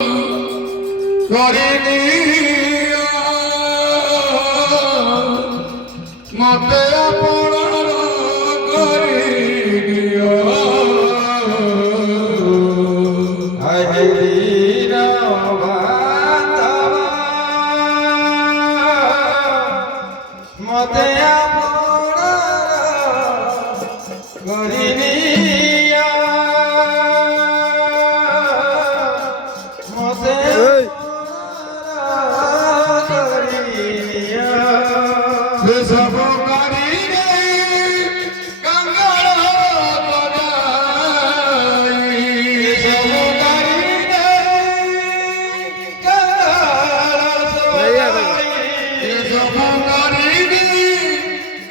করিনি মতে আপনার করিনিও হরির মতে করিনিয়া মতে সব করিনি কাঙ্গাল করাই সব করিনি কাঙ্গাল সব করিনি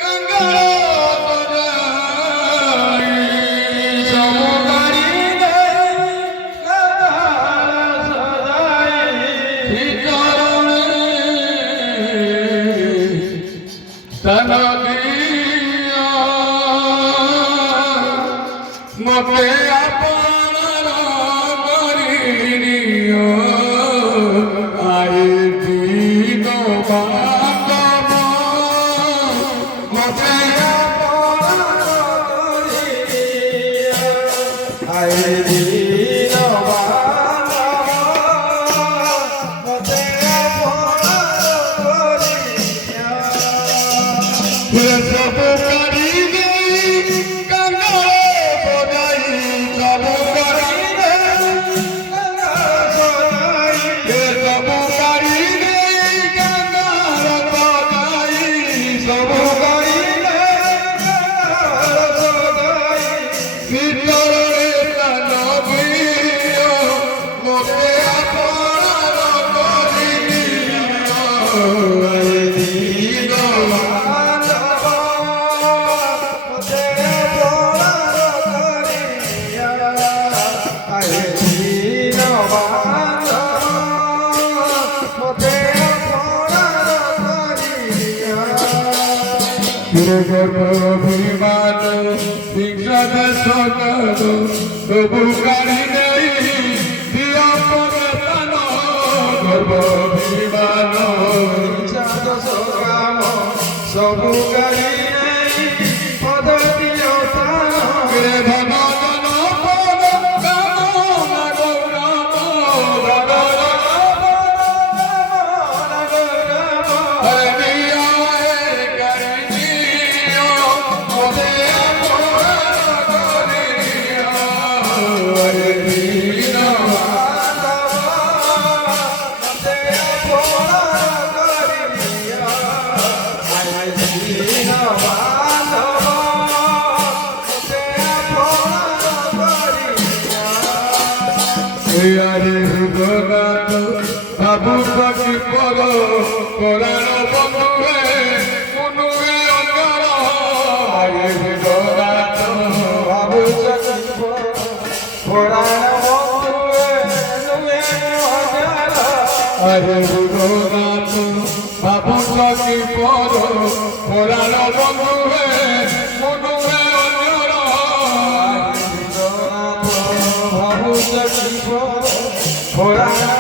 কাঙ্গাল করাই সব করিনি কাঙ্গাল তনদিয়া মতে আপনার করিনিও আই দিন বাতম মতে সব করিনি কাঙ্গাল বজাই সব করিনি সব করিনি কাঙ্গাল বজাই সব ভিতরে নবীও মতে আপনার করিনিও অভিমান হিংসাদ সকল তবু কারি নেই দিয়া পরতান গর্ভিমান সবু গাড়ি পদতি ধন ধন পদ কাম বাবু পাখি পর কোরআন বন্ধুয়ে মনুয়ে অঙ্গর আরে বিদরাত বাবু পুরাণ আরে বিদরাত বাবু পাখি পর কোরআন বন্ধুয়ে মনুয়ে অঙ্গর বাবু পুরাণ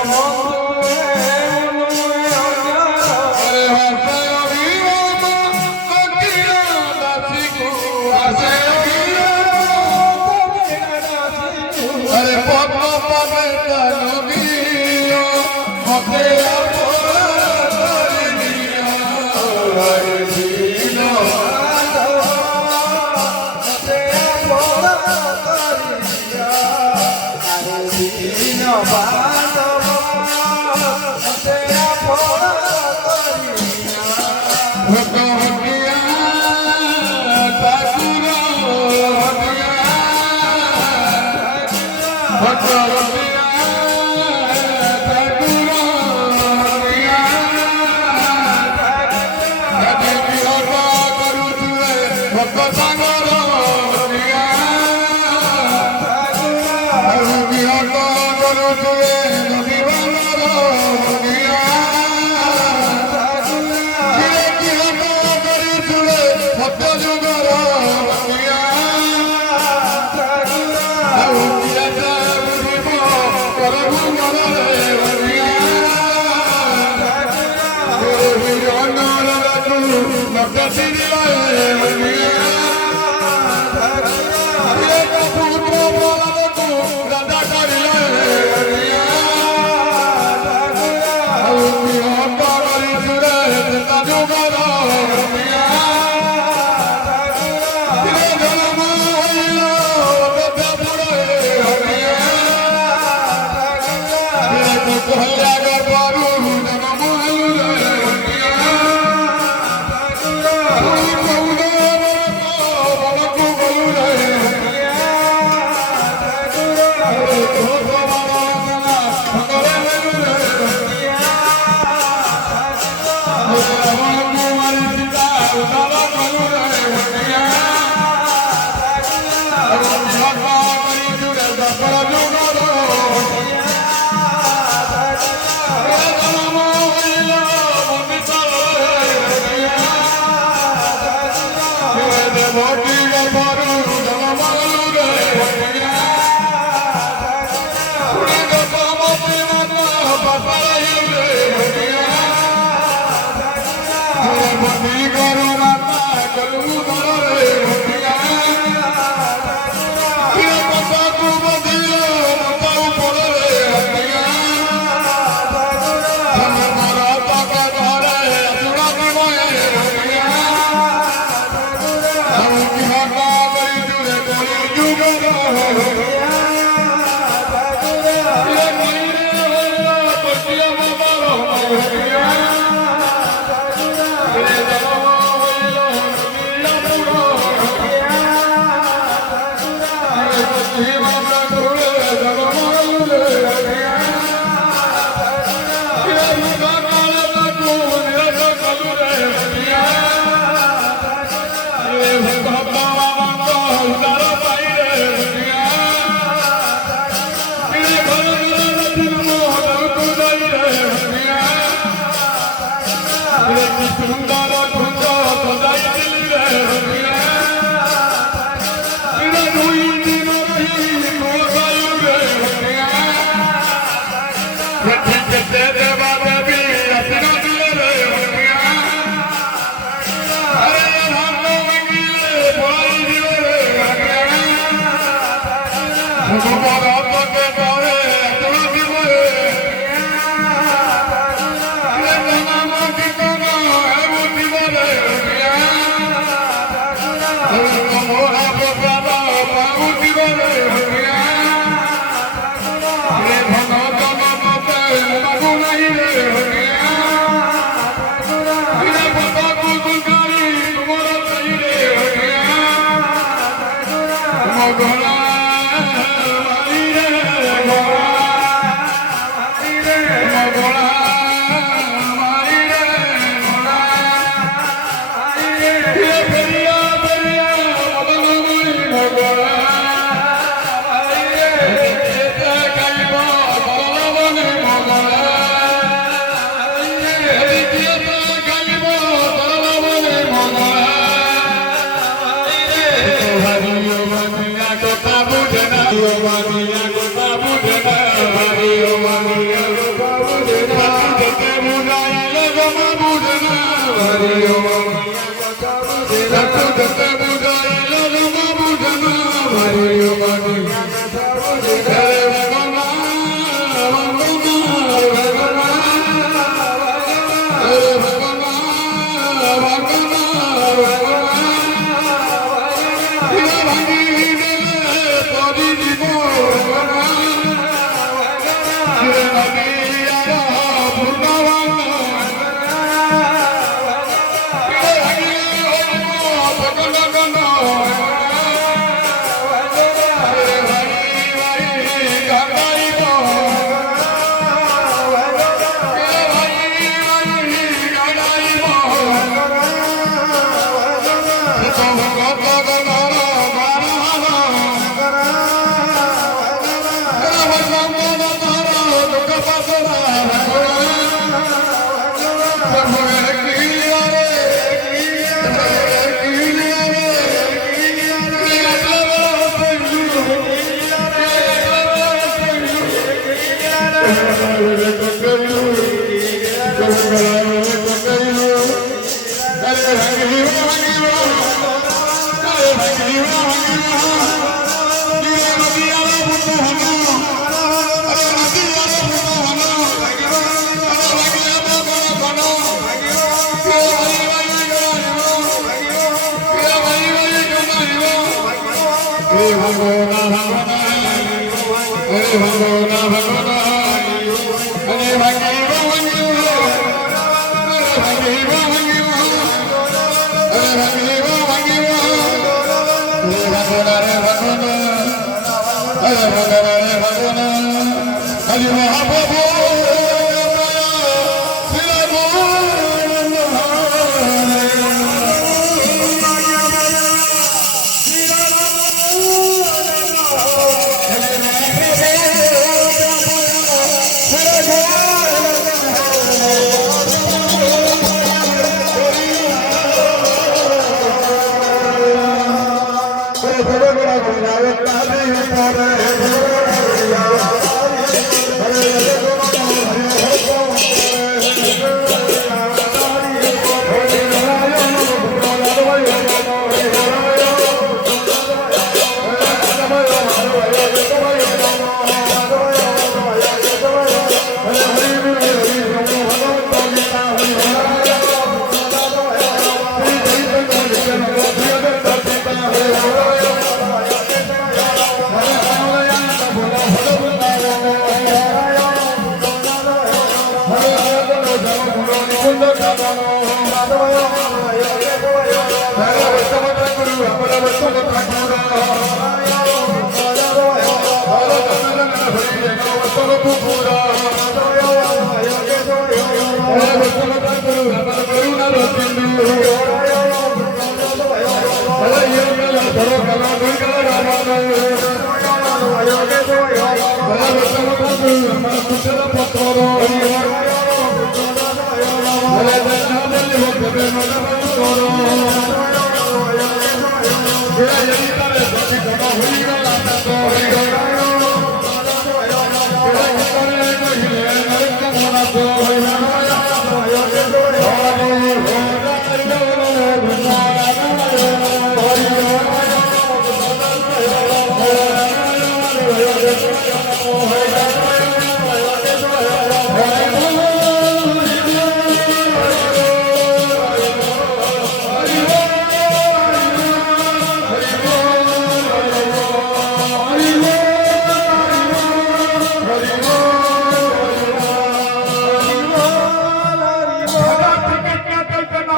Hare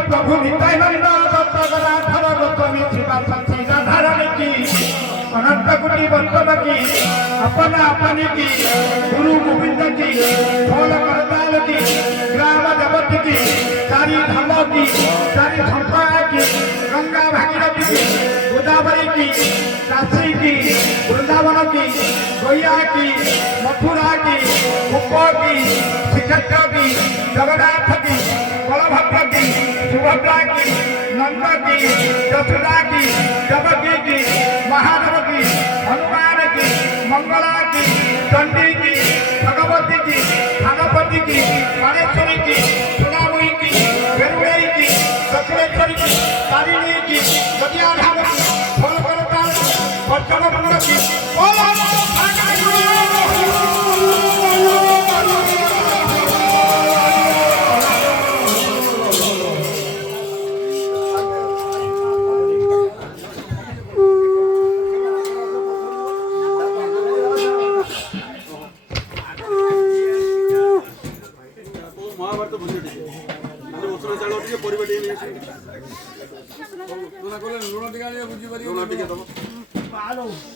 प्रभु नित्यानंद दत्त गदाधर गोस्वामी शिवा सच्ची साधारण की अनंत कोटि वैष्णव की अपना अपनी की गुरु गोविंद की ढोल करताल की ग्राम देवती की सारी धामों की सारी संप्रदाय की गंगा भागीरथी की गोदावरी की काशी की वृंदावन की गैया की मथुरा की गोपो की श्रीक्षेत्र की जगन्नाथ की बलभद्र की सुभद्रा की नंद की यशोदा की देवकी की महादेव की हनुमान की मंगला की चंडी की भगवती की भागवती की गणेश्वरी की सुनामुई की वेरुड़ई की दक्षिणेश्वरी की तारिणी की गदियाधाम की फलकरता पश्चिम की ମହାଭାରତ ବୁଝି ଟିକେ ମାନେ ଉଷୁନା ଚାଉଳ ଟିକେ ପରିବା ଟିକେ ନେଇ ଆସିବେ ଲୁଣ ଟିକେ ଆଣିବ ବୁଝିପାରିବ ଲୁଣ ଟିକେ ଦବ